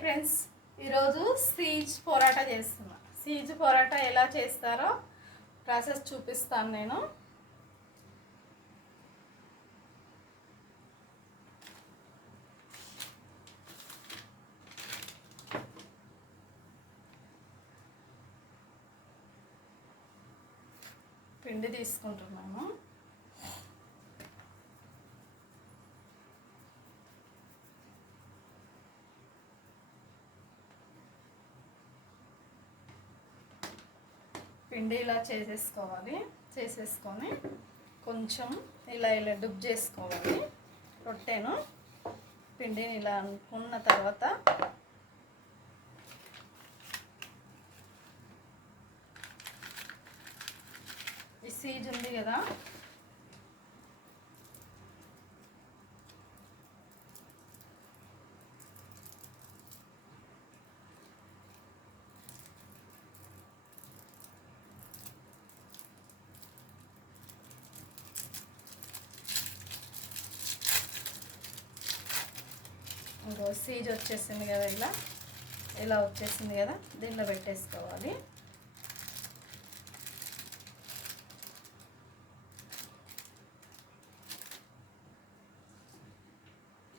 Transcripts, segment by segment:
Friends, ఈరోజు seize parotta చేస్తున్నా. Seize parotta ఎలా చేస్తారో ప్రాసెస్ చూపిస్తాను నేను. పిండి తీసుకుంటున్నాను. పిండి ఇలా చేసేసుకొని కొంచెం ఇలా డుబ్ చేసుకోవాలి. రొట్టెను పిండిని ఇలా అనుకున్న తర్వాత ఈ సీజ్ ఉంది కదా, ఇంకో సీజ్ వచ్చేసింది కదా, ఇలా వచ్చేసింది కదా, దీనిలో పెట్టేసుకోవాలి.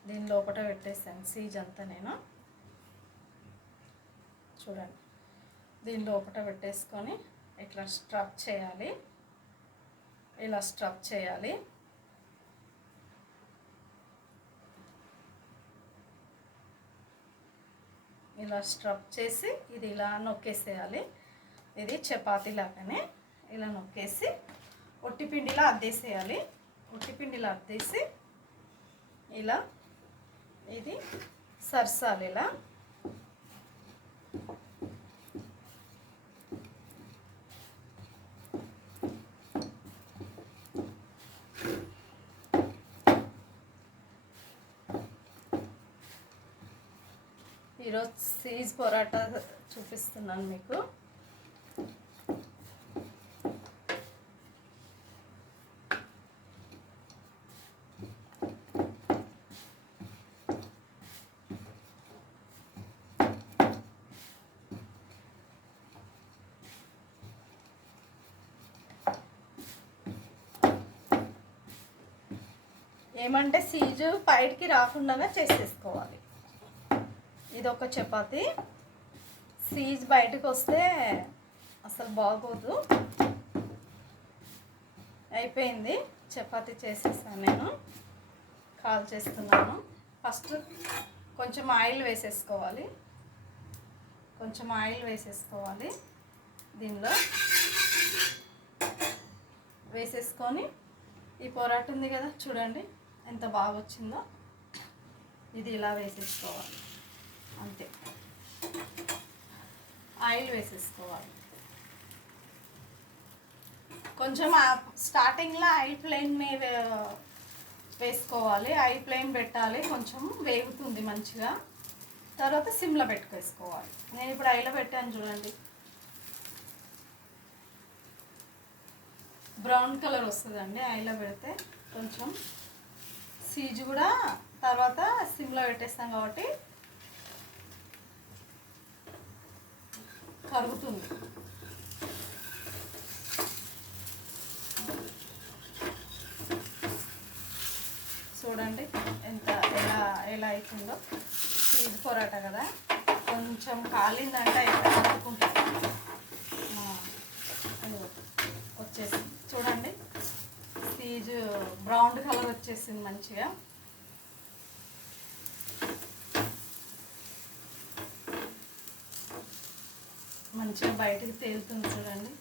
దీని లోపల పెట్టేస్తాను సీజ్ అంతా నేను. చూడండి, దీని లోపల పెట్టేసుకొని ఇట్లా స్ట్రప్ చేయాలి. ఇలా స్ట్రప్ చేయాలి. ఇలా స్ట్రప్ చేసి ఇది ఇలా నొక్కేసేయాలి. ఇది చపాతీ లాగానే ఇలా నొక్కేసి ఒట్టిపిండిలా అద్దేసేయాలి. ఒట్టిపిండిలా అద్దేసి ఇలా ఇది సర్సాలి. ఇలా ఈరోజు సీజ్ పొరాటా చూపిస్తున్నాను మీకు. ఏమంటే సీజు పైకి రాకుండా చేసేసుకోవాలి. ఇదొక చపాతీ. సీజ్ బయటకు వస్తే అసలు బాగోదు. అయిపోయింది, చపాతీ చేసేసాను నేను. కాల్ చేస్తున్నాను. ఫస్ట్ కొంచెం ఆయిల్ వేసేసుకోవాలి. దీనిలో వేసేసుకొని ఈ పొరాటా ఉంది కదా, చూడండి ఎంత బాగా వచ్చిందో. ఇది ఇలా వేసేసుకోవాలి అంతే. ఆయిల్ వేసేసుకోవాలి. కొంచెం స్టార్టింగ్లో ఆయిల్ ఫ్లేమ్ మీద వేసుకోవాలి. ఆయిల్ ఫ్లేమ్ పెట్టాలి, కొంచెం వేగుతుంది మంచిగా. తర్వాత సిమ్లో పెట్టుకేసుకోవాలి. నేను ఇప్పుడు ఆయిల్లో పెట్టాను చూడండి, బ్రౌన్ కలర్ వస్తుందండి ఆయిల్లో పెడితే. కొంచెం సీజ్ కూడా తర్వాత సిమ్లో పెట్టేస్తాం కాబట్టి కరుగుతుంది. చూడండి ఎలా అవుతుందో. సీజ్ పొరాటా కదా, కొంచెం కాలిందంటే అయితే కలుపుకుంటుంది. వచ్చేసింది చూడండి, సీజ్ బ్రౌన్ కలర్ వచ్చేసింది మంచిగా. మంచిగా బయటికి తేలుతుంది చూడండి.